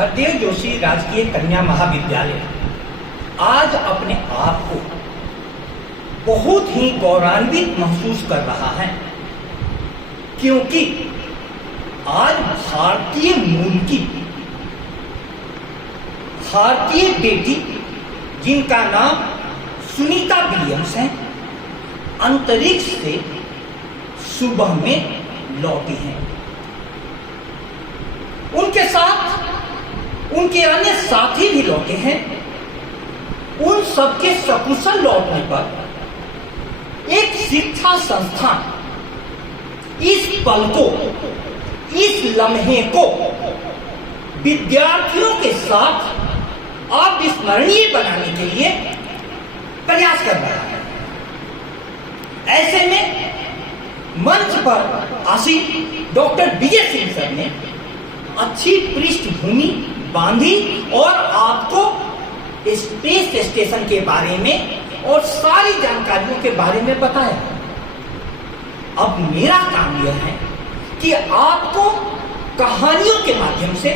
हरदेव जोशी राजकीय कन्या महाविद्यालय आज अपने आप को बहुत ही गौरवान्वित महसूस कर रहा है, क्योंकि आज भारतीय मूल की भारतीय बेटी जिनका नाम सुनीता विलियम्स है, अंतरिक्ष से सुबह में लौटी हैं। उनके साथ उनके अन्य साथी भी लौटे हैं। उन सबके सकुशल लौटने पर एक शिक्षा संस्थान इस पल को, इस लम्हे को विद्यार्थियों के साथ अविस्मरणीय बनाने के लिए प्रयास कर रहा है। ऐसे में मंच पर आसीन डॉक्टर विजय सिंह सर ने अच्छी पृष्ठभूमि बांधी और आपको स्पेस स्टेशन के बारे में और सारी जानकारियों के बारे में बताया। अब मेरा काम यह है कि आपको कहानियों के माध्यम से,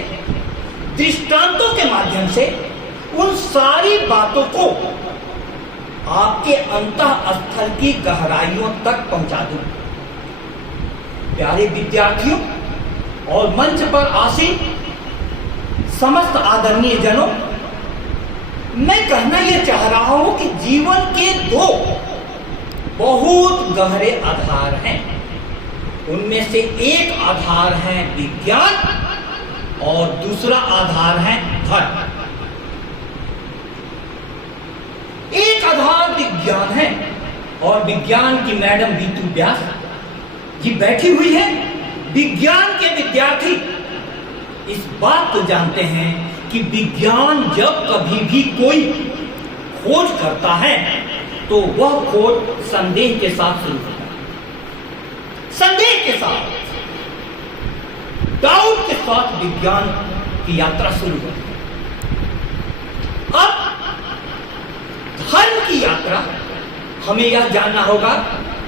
दृष्टांतों के माध्यम से उन सारी बातों को आपके अंतःस्थल की गहराइयों तक पहुंचा दूं। प्यारे विद्यार्थियों और मंच पर आसीन समस्त आदरणीय जनों, मैं कहना यह चाह रहा हूं कि जीवन के दो बहुत गहरे आधार हैं। उनमें से एक आधार है विज्ञान और दूसरा आधार है धर्म। एक आधार विज्ञान है और विज्ञान की मैडम रीतू व्यास जी बैठी हुई है। विज्ञान के विद्यार्थी इस बात को जानते हैं कि विज्ञान जब कभी भी कोई खोज करता है तो वह खोज संदेह के साथ शुरू होता है। संदेह के साथ, डाउट के साथ विज्ञान की यात्रा शुरू होती है। अब धर्म की यात्रा हमें यह जानना होगा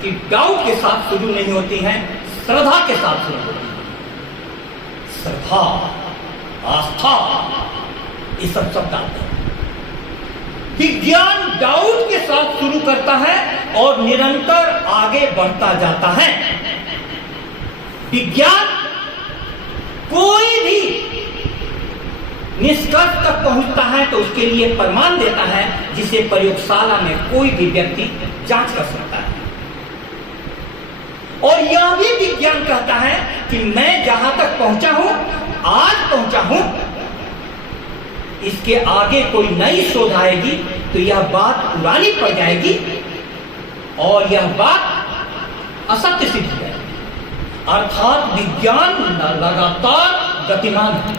कि डाउट के साथ शुरू नहीं होती है, श्रद्धा के साथ शुरू होती है। श्रद्धा, आस्था, ये सब शब्द आते हैं। विज्ञान डाउट के साथ शुरू करता है और निरंतर आगे बढ़ता जाता है। विज्ञान कोई भी निष्कर्ष तक पहुंचता है तो उसके लिए प्रमाण देता है, जिसे प्रयोगशाला में कोई भी व्यक्ति जांच कर सकता है। और यह भी विज्ञान कहता है कि मैं जहां तक पहुंचा हूं, आज पहुंचा हूं, इसके आगे कोई नई शोध आएगी तो यह बात पुरानी पड़ जाएगी और यह बात असत्य सिद्ध हो जाएगी। अर्थात विज्ञान लगातार गतिमान है।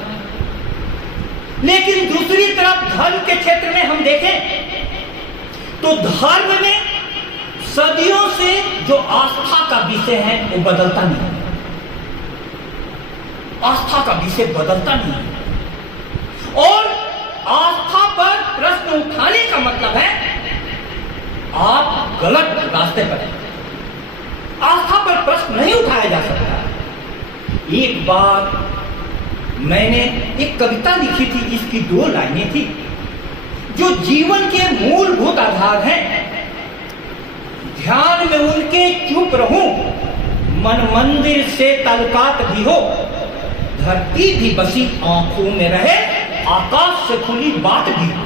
लेकिन दूसरी तरफ धर्म के क्षेत्र में हम देखें तो धर्म में सदियों से जो आस्था का विषय है वो बदलता नहीं। आस्था का विषय बदलता नहीं और आस्था पर प्रश्न उठाने का मतलब है आप गलत रास्ते पर हैं। आस्था पर प्रश्न नहीं उठाया जा सकता। एक बार मैंने एक कविता लिखी थी, इसकी 2 लाइनें थी जो जीवन के मूलभूत आधार हैं। ध्यान में उनके चुप रहूं, मन मंदिर से तलकात भी हो, धरती भी बसी आंखों में रहे, आकाश से खुली बात भी हो।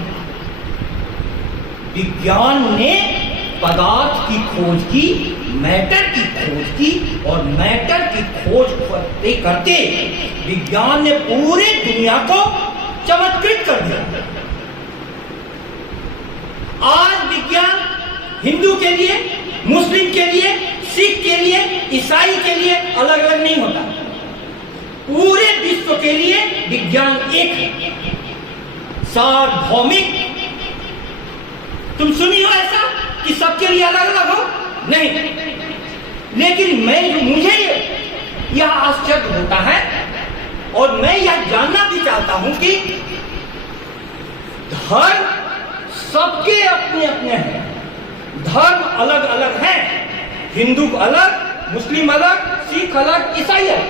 विज्ञान ने पदार्थ की खोज की, मैटर की खोज की और मैटर की खोज करते करते विज्ञान ने पूरे दुनिया को चमत्कृत कर दिया। आज विज्ञान हिंदू के लिए, मुस्लिम के लिए, सिख के लिए, ईसाई के लिए अलग अलग नहीं होता। पूरे विश्व के लिए विज्ञान एक है, सार्वभौमिक। तुम सुनी हो ऐसा कि सबके लिए अलग अलग हो? नहीं। लेकिन मुझे यह आश्चर्य होता है और मैं यह जानना भी चाहता हूं कि धर्म सबके अपने अपने हैं। धर्म अलग अलग हैं, हिंदू अलग, मुस्लिम अलग, सिख अलग, ईसाई अलग।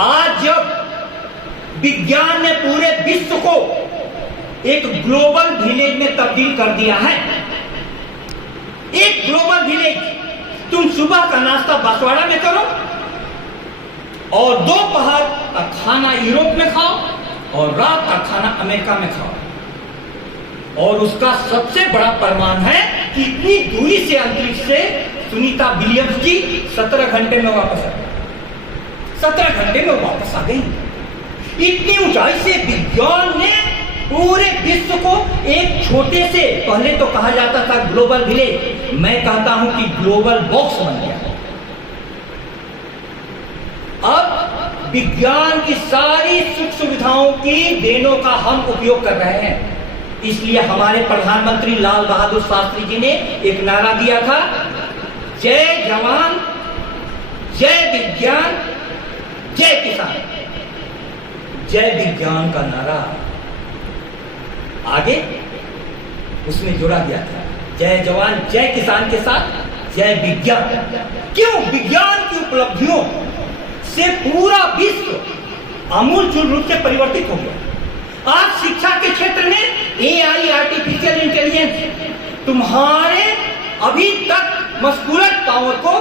आज जब विज्ञान ने पूरे विश्व को एक ग्लोबल विलेज में तब्दील कर दिया है। एक ग्लोबल विलेज। तुम सुबह का नाश्ता बांसवाड़ा में करो और दोपहर का खाना यूरोप में खाओ और रात का खाना अमेरिका में खाओ। और उसका सबसे बड़ा प्रमाण है कि इतनी दूरी से अंतरिक्ष से सुनीता विलियम्स जी 17 घंटे में वापस आ गई। 17 घंटे में वापस आ गई। इतनी ऊंचाई से विज्ञान ने पूरे विश्व को एक छोटे से, पहले तो कहा जाता था ग्लोबल विलेज, मैं कहता हूं कि ग्लोबल बॉक्स बन गया। अब विज्ञान की सारी सुख सुविधाओं की देनों का हम उपयोग कर रहे हैं। इसलिए हमारे प्रधानमंत्री लाल बहादुर शास्त्री जी ने एक नारा दिया था, जय जवान, जय विज्ञान, जय किसान। जय विज्ञान का नारा आगे उसमें जोड़ा गया था, जय जवान जय किसान के साथ जय विज्ञान। क्यों? विज्ञान की उपलब्धियों से पूरा विश्व आमूलचूल रूप से परिवर्तित हो गया। आज शिक्षा के क्षेत्र में एआई, आर्टिफिशियल इंटेलिजेंस तुम्हारे अभी तक मस्कुलर पावर को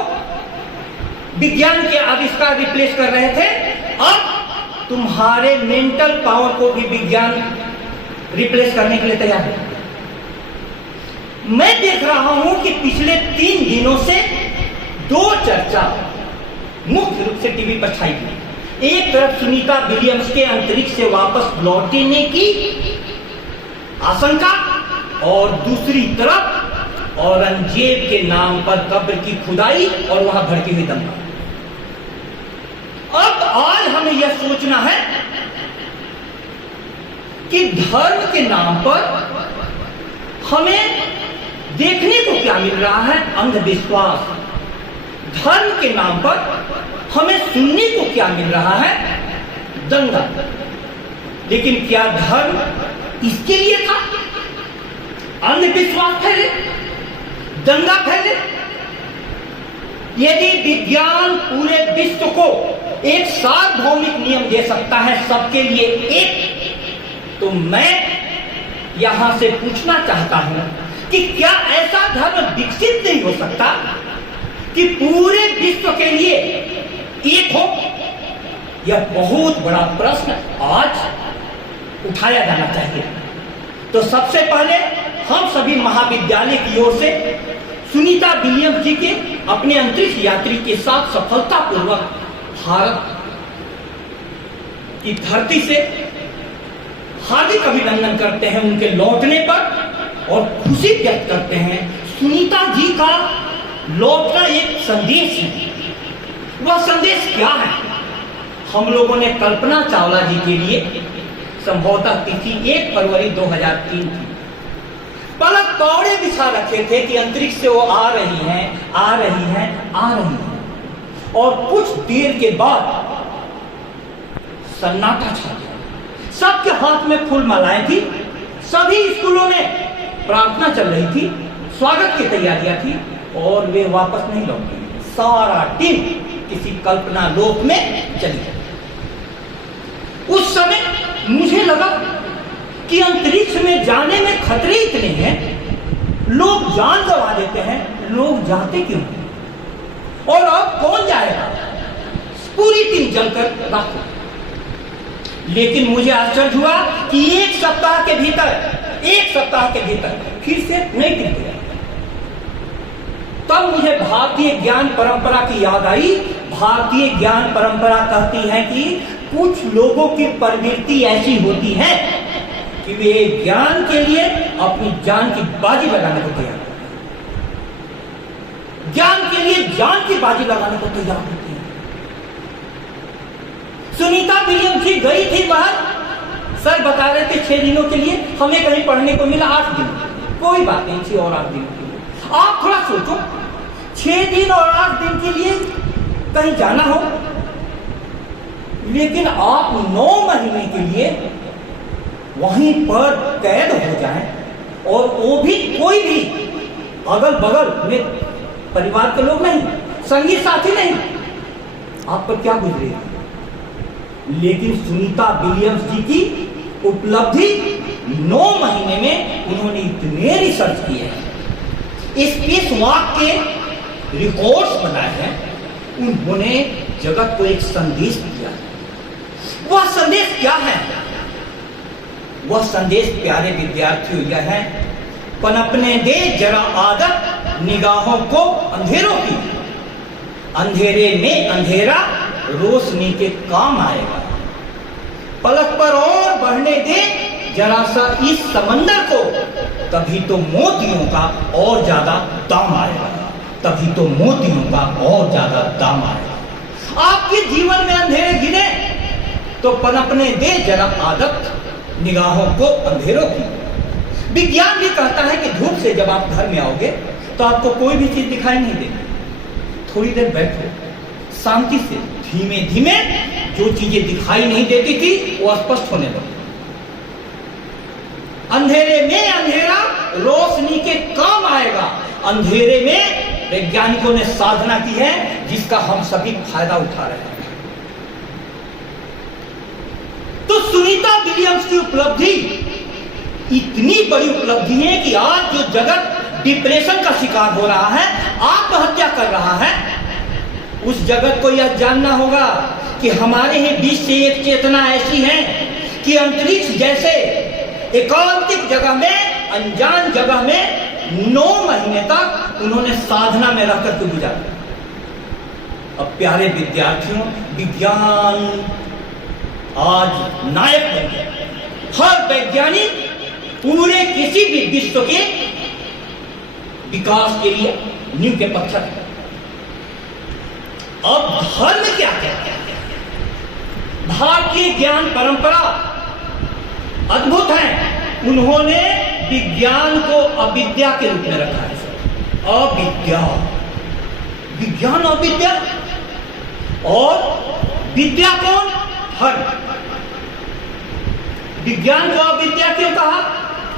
विज्ञान के आविष्कार रिप्लेस कर रहे थे, अब तुम्हारे मेंटल पावर को भी विज्ञान रिप्लेस करने के लिए तैयार है। मैं देख रहा हूं कि पिछले 3 दिनों से 2 चर्चा मुख्य रूप से टीवी पर छाई हुई। एक तरफ सुनीता विलियम्स के अंतरिक्ष से वापस लौटने की आशंका और दूसरी तरफ औरंगजेब के नाम पर कब्र की खुदाई और वहां भड़की हुई दंगा। अब आज हमें यह सोचना है कि धर्म के नाम पर हमें देखने को क्या मिल रहा है? अंधविश्वास। धर्म के नाम पर हमें सुनने को क्या मिल रहा है? दंगा। लेकिन क्या धर्म इसके लिए था? अंधविश्वास फैले, दंगा फैले? यदि विज्ञान पूरे विश्व को एक सार्वभौमिक नियम दे सकता है सबके लिए एक, तो मैं यहां से पूछना चाहता हूं कि क्या ऐसा धर्म विकसित नहीं हो सकता कि पूरे विश्व के लिए एक हो? यह बहुत बड़ा प्रश्न आज उठाया जाना चाहिए। तो सबसे पहले हम सभी महाविद्यालय की ओर से सुनीता विलियम्स जी के अपने अंतरिक्ष यात्री के साथ सफलतापूर्वक भारत की धरती से हार्दिक अभिनंदन करते हैं उनके लौटने पर और खुशी व्यक्त करते हैं। सुनीता जी का लौटना एक संदेश है। वह संदेश क्या है? हम लोगों ने कल्पना चावला जी के लिए संभवतः तिथि 1 फरवरी 2003 थी, पलक पौड़े बिछा रखे थे कि अंतरिक्ष से वो आ रही हैं, आ रही हैं, आ रही हैं। और कुछ देर के बाद सन्नाटा छा गया। सबके हाथ में फूल मालाएं थी, सभी स्कूलों में प्रार्थना चल रही थी, स्वागत की तैयारियां थी और वे वापस नहीं लौटी। सारा टीम किसी कल्पना लोक में चली गई। उस समय मुझे लगा कि अंतरिक्ष में जाने में खतरे इतने हैं, लोग जान गंवा देते हैं, लोग जाते क्यों? और अब कौन जाएगा? पूरी टीम जलकर राख हो। लेकिन मुझे आश्चर्य हुआ कि एक सप्ताह के भीतर फिर से नई टीम तैयार। तब मुझे भारतीय ज्ञान परंपरा की याद आई। भारतीय ज्ञान परंपरा कहती है कि कुछ लोगों की प्रवृत्ति ऐसी होती है कि वे ज्ञान के लिए अपनी जान की बाजी लगाने को तैयार होते हैं। ज्ञान के लिए जान की बाजी लगाने को तैयार होते हैं। सुनीता विलियम्स जी गई थी बाहर, सर बता रहे थे 6 दिनों के लिए, हमें कहीं पढ़ने को मिला 8 दिन। कोई बात नहीं, 6 और 8 दिनों के लिए। आप थोड़ा सोचो, 6 दिन और 8 दिन के लिए कहीं जाना हो, लेकिन आप 9 महीने के लिए वहीं पर कैद हो जाएं, और वो भी कोई भी अगल बगल में परिवार के लोग नहीं, संगी साथी नहीं, आप पर क्या गुजरेगा? लेकिन सुनीता विलियम्स जी की उपलब्धि 9 महीने में उन्होंने इतने रिसर्च किए हैं, स्पेस वॉक के रिकॉर्ड्स बनाए हैं, उन्होंने जगत को एक संदेश दिया। वह संदेश क्या है? वह संदेश प्यारे विद्यार्थियों यह है, पनपने दे जरा आदत निगाहों को अंधेरों की, अंधेरे में अंधेरा रोशनी के काम आएगा। पलक पर और बढ़ने दे जरा सा इस समंदर को, तभी तो मोतियों का और ज्यादा दाम आएगा, तभी तो मोतियों का और ज्यादा दाम आएगा। आपके जीवन में अंधेरे गिरे तो पनपने दे जरा आदत निगाहों को अंधेरों की। विज्ञान भी कहता है कि धूप से जब आप घर में आओगे तो आपको कोई भी चीज दिखाई नहीं देगी। थोड़ी देर बैठो, शांति से धीमे धीमे जो चीजें दिखाई नहीं देती थी वो स्पष्ट होने लगती। अंधेरे में अंधेरा रोशनी के काम आएगा। अंधेरे में वैज्ञानिकों ने साधना की है जिसका हम सभी फायदा उठा रहे हैं। तो सुनीता विलियम्स की उपलब्धि इतनी बड़ी उपलब्धि है कि आज जो जगत डिप्रेशन का शिकार हो रहा है, आत्महत्या कर रहा है, उस जगत को यह जानना होगा कि हमारे ही बीच से एक चेतना ऐसी है कि अंतरिक्ष जैसे एकांतिक जगह में, अनजान जगह में 9 महीने तक उन्होंने साधना में रहकर के गुजारा। अब प्यारे विद्यार्थियों, विज्ञान आज नायक बन गया। हर वैज्ञानिक पूरे किसी भी विश्व के विकास के लिए नींव के पत्थर है। अब धर्म क्या कहते हैं? भारतीय ज्ञान परंपरा अद्भुत है। उन्होंने विज्ञान को अविद्या के रूप में रखा है। अविद्या, विज्ञान अविद्या, और विद्या कौन? धर्म। विज्ञान को अविद्या क्यों कहा?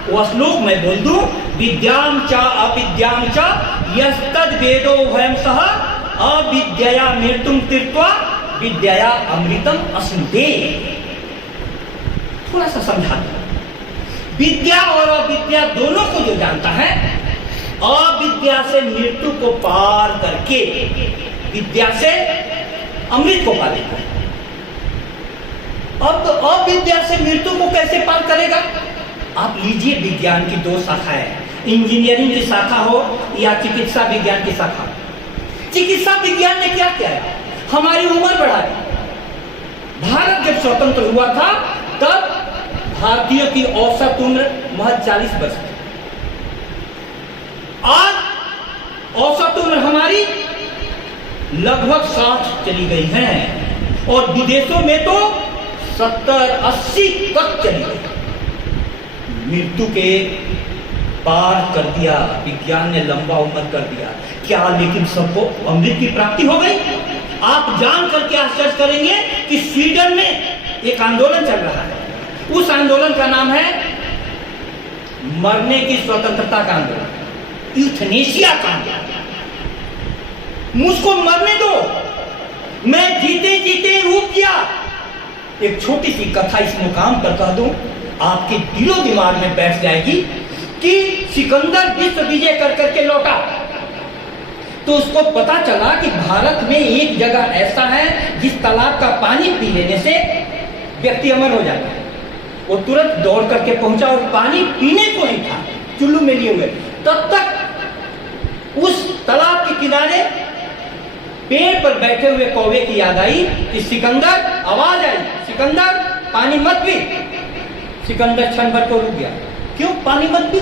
वह श्लोक मैं बोल दूं, विद्याम च अविद्याम च यस्तद वेदो वयम सह अविद्यया मृत्युम तीर्त्वा विद्यया अमृतम अस्नुते। थोड़ा सा समझा दो। विद्या और अविद्या दोनों को जो जानता है, अविद्या से मृत्यु को पार करके विद्या से अमृत को पा लेता है। अब तो अविद्या से मृत्यु को कैसे पार करेगा? आप लीजिए विज्ञान की 2 शाखाएं, इंजीनियरिंग की शाखा हो या चिकित्सा विज्ञान की शाखा। चिकित्सा विज्ञान ने क्या किया? हमारी उम्र बढ़ाई। भारत जब स्वतंत्र हुआ था तब भारतीयों की औसत उम्र महज 40 वर्ष थी। आज औसत उम्र हमारी लगभग 60 चली गई है, और विदेशों में तो 70-80 तक चली गई। मृत्यु के पार कर दिया विज्ञान ने, लंबा उम्र कर दिया। क्या लेकिन सबको अमृत की प्राप्ति हो गई? आप जान करके आश्चर्य करेंगे कि स्वीडन में एक आंदोलन चल रहा है। उस आंदोलन का नाम है मरने की स्वतंत्रता का आंदोलन, यूथनेशिया का आंदोलन। मुझको मरने दो, मैं जीते जीते रूप किया। एक छोटी सी कथा इस मुकाम पर कह दूं, आपके दिलो दिमाग में बैठ जाएगी कि सिकंदर विश्व विजय कर करके लौटा तो उसको पता चला कि भारत में एक जगह ऐसा है जिस तालाब का पानी पी लेने से व्यक्ति अमर हो जाता है। वो तुरंत दौड़ करके पहुंचा और पानी पीने को ही था, चुल्लू में लिए हुए। तब तक उस तालाब के किनारे पेड़ पर बैठे हुए कौवे की याद आई कि सिकंदर, आवाज आई, सिकंदर पानी मत पी। सिकंदर क्षण भर को रुक गया। क्यों पानी मत पी?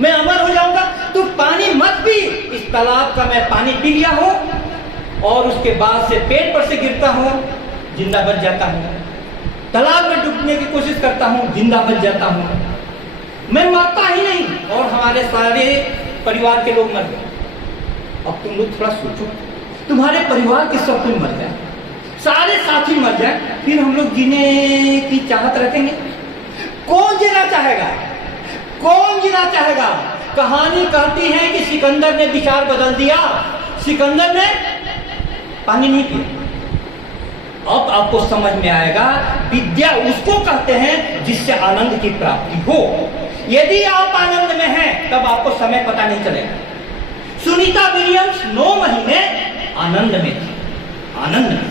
मैं अमर हो जाऊंगा। तू पानी मत पी। इस तालाब का मैं पानी पी लिया हूं और उसके बाद से पेड़ पर से गिरता हूं, जिंदा बच जाता हूं। तालाब में डूबने की कोशिश करता हूं, जिंदा बच जाता हूं। मैं मरता ही नहीं, और हमारे सारे परिवार के लोग मर गए। अब तुम लोग थोड़ा सोचो, तुम्हारे परिवार के सब कोई मर जाए, सारे साथी मर जाए, फिर हम लोग जीने की चाहत रखेंगे? कौन जीना चाहेगा? कौन जीना चाहेगा? कहानी कहती है कि सिकंदर ने विचार बदल दिया। सिकंदर ने पानी नहीं पिया। अब आपको समझ में आएगा विद्या उसको कहते हैं जिससे आनंद की प्राप्ति हो। यदि आप आनंद में हैं तब आपको समय पता नहीं चलेगा। सुनीता विलियम्स 9 महीने आनंद में थी, आनंद में।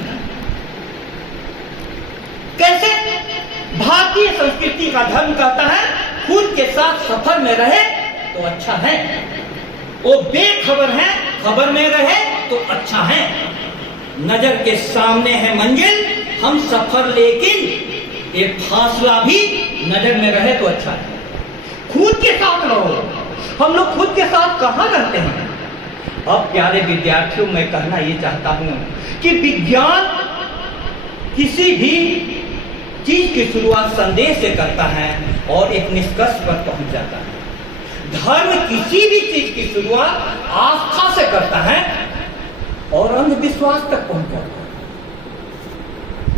कैसे? भारतीय संस्कृति का धर्म कहता है खुद के साथ सफर में रहे तो अच्छा है, वो बेखबर है, खबर में रहे तो अच्छा है। नजर के सामने है मंजिल, हम सफर, लेकिन एक फासला भी नजर में रहे तो अच्छा है। खुद के साथ रहो। हम लोग खुद के साथ कहां रहते हैं? अब प्यारे विद्यार्थियों, मैं कहना ये चाहता हूं कि विज्ञान किसी भी चीज की शुरुआत संदेश से करता है और एक निष्कर्ष पर पहुंच जाता है। धर्म किसी भी चीज की शुरुआत आस्था से करता है और अंधविश्वास तक पहुंच जाता है।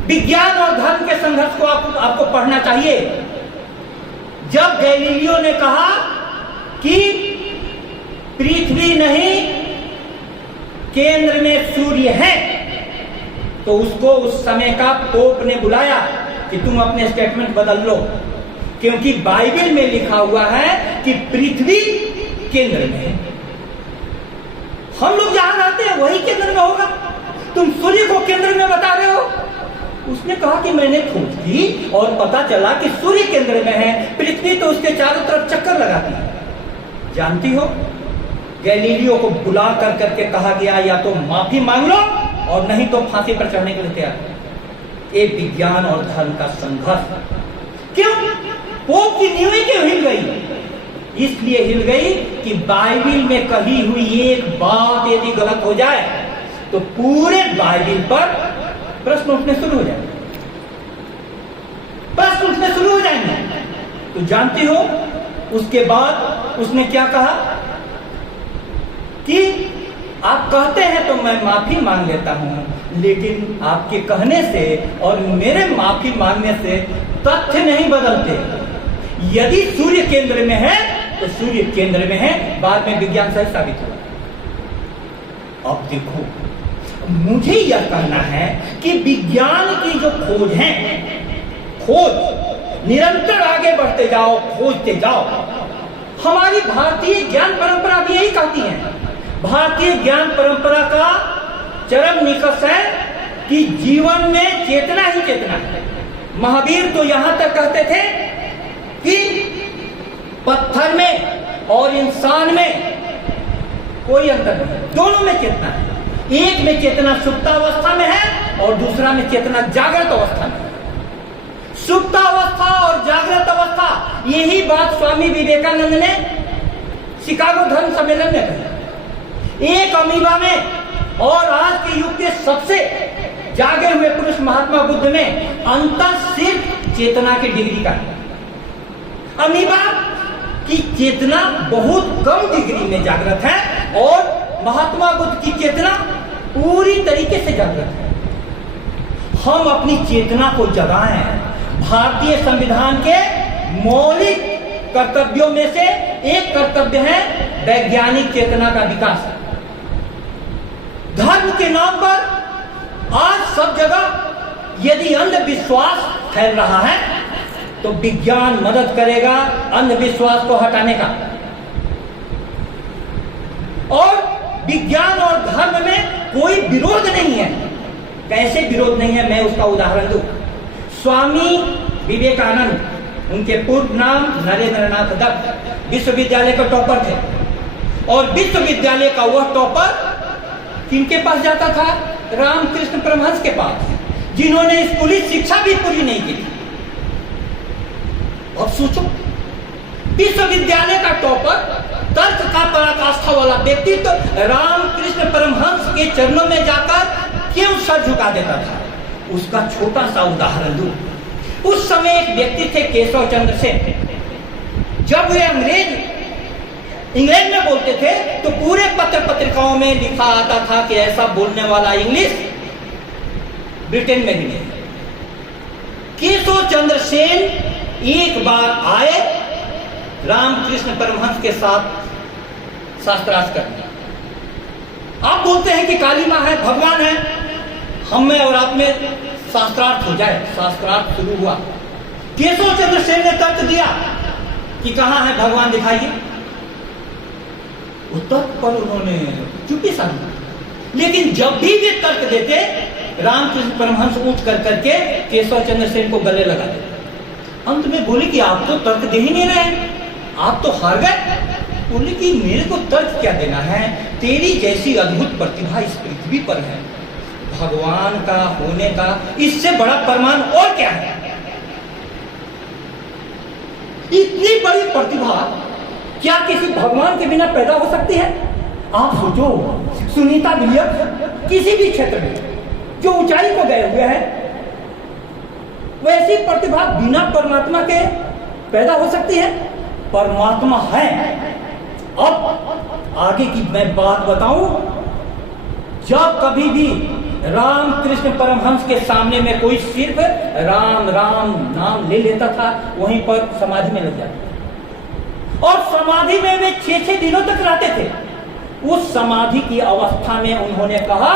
विज्ञान और धर्म के संघर्ष को आपको पढ़ना चाहिए। जब गैलीलियो ने कहा कि पृथ्वी नहीं केंद्र में सूर्य है, तो उसको उस समय का पोप ने बुलाया कि तुम अपने स्टेटमेंट बदल लो, क्योंकि बाइबल में लिखा हुआ है कि पृथ्वी केंद्र में है। हम लोग जहां रहते हैं वही केंद्र में होगा, तुम सूर्य को केंद्र में बता रहे हो। उसने कहा कि मैंने खोज की और पता चला कि सूर्य केंद्र में है, पृथ्वी तो उसके चारों तरफ चक्कर लगाती है। जानती हो, गैलीलियो को बुला कर करके कहा गया या तो माफी मांग लो और नहीं तो फांसी पर चढ़ने के लिए तैयार। एक विज्ञान और धर्म का संघर्ष। क्यों? पोप की नींवें क्यों हिल गई? इसलिए हिल गई कि बाइबल में कही हुई एक बात यदि गलत हो जाए तो पूरे बाइबल पर प्रश्न उठने शुरू हो जाएंगे, प्रश्न उठने शुरू हो जाएंगे। तो जानती हो उसके बाद उसने क्या कहा कि आप कहते हैं तो मैं माफी मांग लेता हूं, लेकिन आपके कहने से और मेरे माफी मांगने से तथ्य नहीं बदलते। यदि सूर्य केंद्र में है तो सूर्य केंद्र में है, बाद में विज्ञान सही साबित हुआ। अब देखो, मुझे यह कहना है कि विज्ञान की जो खोज है, खोज निरंतर आगे बढ़ते जाओ, खोजते जाओ। हमारी भारतीय ज्ञान परंपरा भी यही कहती है। भारतीय ज्ञान परंपरा का चरम निष्कर्ष है कि जीवन में चेतना ही चेतना है। महावीर तो यहां तक कहते थे कि पत्थर में और इंसान में कोई अंतर नहीं, दोनों में चेतना है। एक में चेतना सुप्तावस्था में है और दूसरा में चेतना जागृत अवस्था में है। सुप्तावस्था और जागृत अवस्था, यही बात स्वामी विवेकानंद ने शिकागो धर्म सम्मेलन में कही। एक अमीबा में और आज के युग के सबसे जागे हुए पुरुष महात्मा बुद्ध में अंतर सिर्फ चेतना की डिग्री का है। अमीबा की चेतना बहुत कम डिग्री में जागृत है और महात्मा बुद्ध की चेतना पूरी तरीके से जागृत है। हम अपनी चेतना को जगाएं। भारतीय संविधान के मौलिक कर्तव्यों में से एक कर्तव्य है वैज्ञानिक चेतना का विकास। धर्म के नाम पर आज सब जगह यदि अंधविश्वास फैल रहा है तो विज्ञान मदद करेगा अंधविश्वास को हटाने का। और विज्ञान और धर्म में कोई विरोध नहीं है। कैसे विरोध नहीं है, मैं उसका उदाहरण दूं। स्वामी विवेकानंद, उनके पूर्व नाम नरेंद्रनाथ दत्त, विश्वविद्यालय के टॉपर थे और विश्वविद्यालय का वह टॉपर किनके पास जाता था? रामकृष्ण परमहंस के पास, जिन्होंने स्कूली शिक्षा भी पूरी नहीं की थी। अब सोचो, विश्वविद्यालय का टॉपर, तर्क का पराकाष्ठा वाला व्यक्तित्व रामकृष्ण परमहंस के चरणों में जाकर क्यों सर झुका देता था? उसका छोटा सा उदाहरण दूं। उस समय एक व्यक्ति थे केशव चंद्र सेन। जब वे इंग्लैंड में बोलते थे तो पूरे पत्र पत्रिकाओं में लिखा आता था कि ऐसा बोलने वाला इंग्लिश ब्रिटेन में ही नहीं। केशव चंद्र सेन एक बार आए रामकृष्ण परमहंस के साथ शास्त्रार्थ करने। आप बोलते हैं कि काली मां है, भगवान है, हम में और आप में शास्त्रार्थ हो जाए। शास्त्रार्थ शुरू हुआ। केशव चंद्र सेन ने तर्क दिया कि कहां है भगवान, दिखाइए। उस तर्क पर उन्होंने चुप्पी साधी। लेकिन जब भी वे तर्क देते, रामकृष्ण परमहंस उठ कर करके केशव चंद्र सेन को गले लगा देते। अंत में बोले कि आप तो तर्क दे ही नहीं रहे, आप तो हार गए। बोले कि मेरे को तर्क क्या देना है, तेरी जैसी अद्भुत प्रतिभा इस पृथ्वी पर है, भगवान का होने का इससे बड़ा प्रमाण और क्या है। इतनी बड़ी प्रतिभा क्या किसी भगवान के बिना पैदा हो सकती है? आप सोचो, सुनीता विलियम्स किसी भी क्षेत्र में जो ऊंचाई को गए हुए हैं, वैसी प्रतिभा बिना परमात्मा के पैदा हो सकती है? परमात्मा है। अब आगे की मैं बात बताऊं, जब कभी भी रामकृष्ण परमहंस के सामने में कोई सिर्फ राम राम नाम ले लेता था, वहीं पर समाधि में लग जाता और समाधि में वे 6-6 दिनों तक रहते थे। उस समाधि की अवस्था में उन्होंने कहा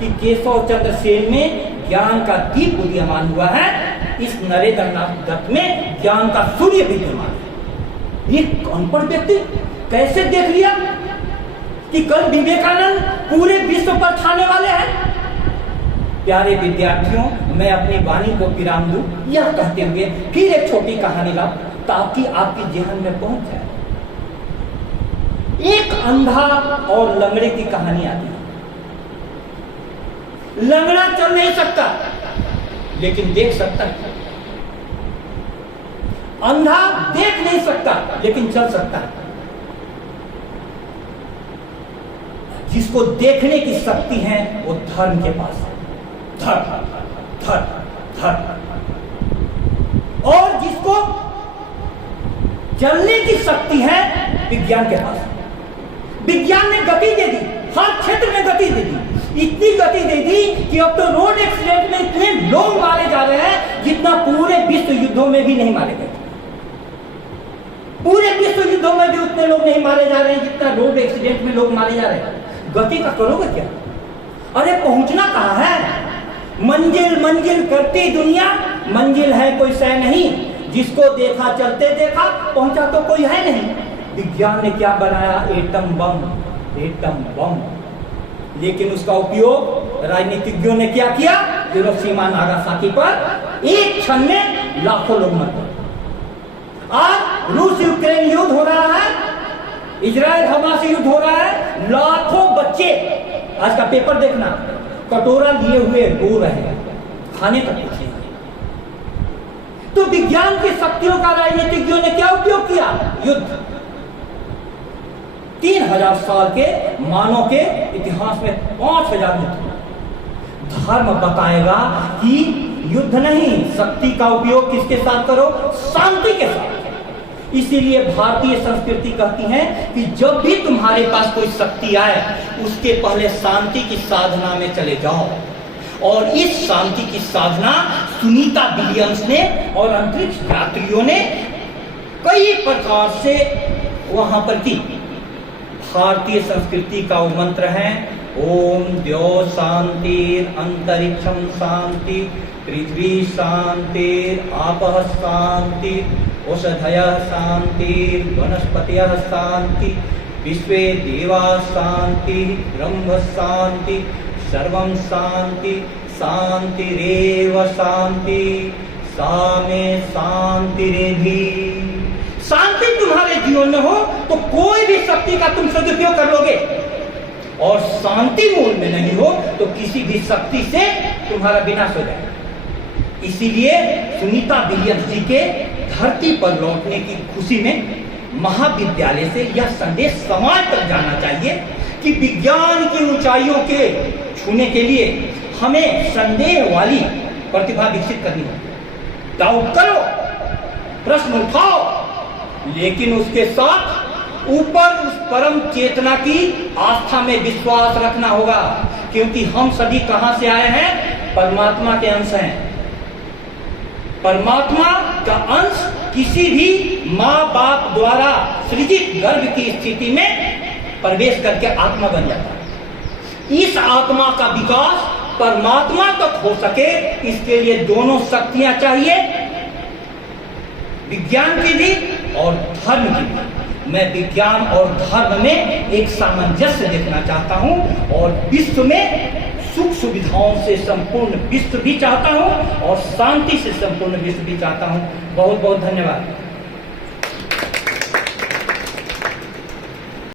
कि केशव चंद्र सेन में ज्ञान का दीप उदीयमान हुआ है, इस नरेंद्र नाथ दत्त में ज्ञान का सूर्य विद्यमान है। ये अनपढ़ व्यक्ति कैसे देख लिया कि कल विवेकानंद पूरे विश्व पर छाने वाले हैं? प्यारे विद्यार्थियों, मैं अपनी वाणी को विराम दूं यह कहते हुए फिर एक छोटी कहानी लाऊं ताकि आपकी जेहन में पहुंच जाए। एक अंधा और लंगड़े की कहानी आती है। लंगड़ा चल नहीं सकता लेकिन देख सकता है, अंधा देख नहीं सकता लेकिन चल सकता है। जिसको देखने की शक्ति है वो धर्म के पास है, धर्म धर्म धर्म। और जिसको चलने की शक्ति है विज्ञान के पास। विज्ञान ने गति दे दी, हर क्षेत्र में गति दे दी, इतनी गति दे दी कि अब तो रोड एक्सीडेंट में इतने लोग मारे जा रहे हैं जितना पूरे विश्व युद्धों में भी नहीं मारे गए। पूरे विश्व युद्धों में भी उतने लोग नहीं मारे जा रहे हैं जितना रोड एक्सीडेंट में लोग मारे जा रहे हैं। गति का करोगे क्या? अरे पहुंचना कहां है? मंजिल मंजिल करती दुनिया, मंजिल है कोई शय नहीं, जिसको देखा चलते देखा, पहुंचा तो कोई है नहीं। विज्ञान ने क्या बनाया? Atom bomb, atom bomb. लेकिन उसका उपयोग राजनीतिज्ञों ने क्या किया? हिरोशिमा नागासाकी पर एक क्षण में लाखों लोग मर गए। आज रूस यूक्रेन युद्ध हो रहा है, इजराइल हमास युद्ध हो रहा है, लाखों बच्चे, आज का पेपर देखना, कटोरा लिए हुए रो रहे हैं, खाने तक कुछ नहीं। तो विज्ञान की शक्तियों का राजनीतिज्ञों ने क्या उपयोग किया? युद्ध। 3000 साल के मानव के इतिहास में 5000 युद्ध। धर्म बताएगा कि युद्ध नहीं, शक्ति का उपयोग किसके साथ करो? शांति के साथ। इसीलिए भारतीय संस्कृति कहती है कि जब भी तुम्हारे पास कोई शक्ति आए उसके पहले शांति की साधना में चले जाओ। और इस शांति की साधना सुनीता विलियम्स ने और अंतरिक्ष यात्रियों ने कई प्रकार से वहां पर की। भारतीय संस्कृति का वो मंत्र है, ओम द्यो शांतिर अंतरिक्षम शांति पृथ्वी शांतिर आपः शांति औषधयः शांतिर वनस्पतयः शांति विश्वे देवा शांति ब्रह्म शांति सर्वं शांति शांतिरेव शांति सामे शांतिरेधि। शांति तुम्हारे जीवन में हो तो कोई भी शक्ति का तुम सदुपयोग कर लोगे, और शांति मूल में नहीं हो तो किसी भी शक्ति से तुम्हारा विनाश हो जाएगा। इसीलिए सुनीता विलियम्स जी के धरती पर लौटने की खुशी में महाविद्यालय से यह संदेश समाज तक जाना चाहिए कि विज्ञान की ऊंचाइयों के छूने के लिए हमें संदेह वाली प्रतिभा विकसित करनी होगी। डाउट करो, प्रश्न उठाओ, लेकिन उसके साथ ऊपर उस परम चेतना की आस्था में विश्वास रखना होगा, क्योंकि हम सभी कहां से आए हैं? परमात्मा के अंश हैं। परमात्मा का अंश किसी भी माँ बाप द्वारा सृजित गर्भ की स्थिति में प्रवेश करके आत्मा बन जाता है। इस आत्मा का विकास परमात्मा तक हो सके, इसके लिए दोनों शक्तियां चाहिए, विज्ञान की भी और धर्म की भी। मैं विज्ञान और धर्म में एक सामंजस्य देखना चाहता हूं और विश्व में सुख सुविधाओं से संपूर्ण विश्व भी चाहता हूं और शांति से संपूर्ण विश्व भी चाहता हूं। बहुत बहुत धन्यवाद।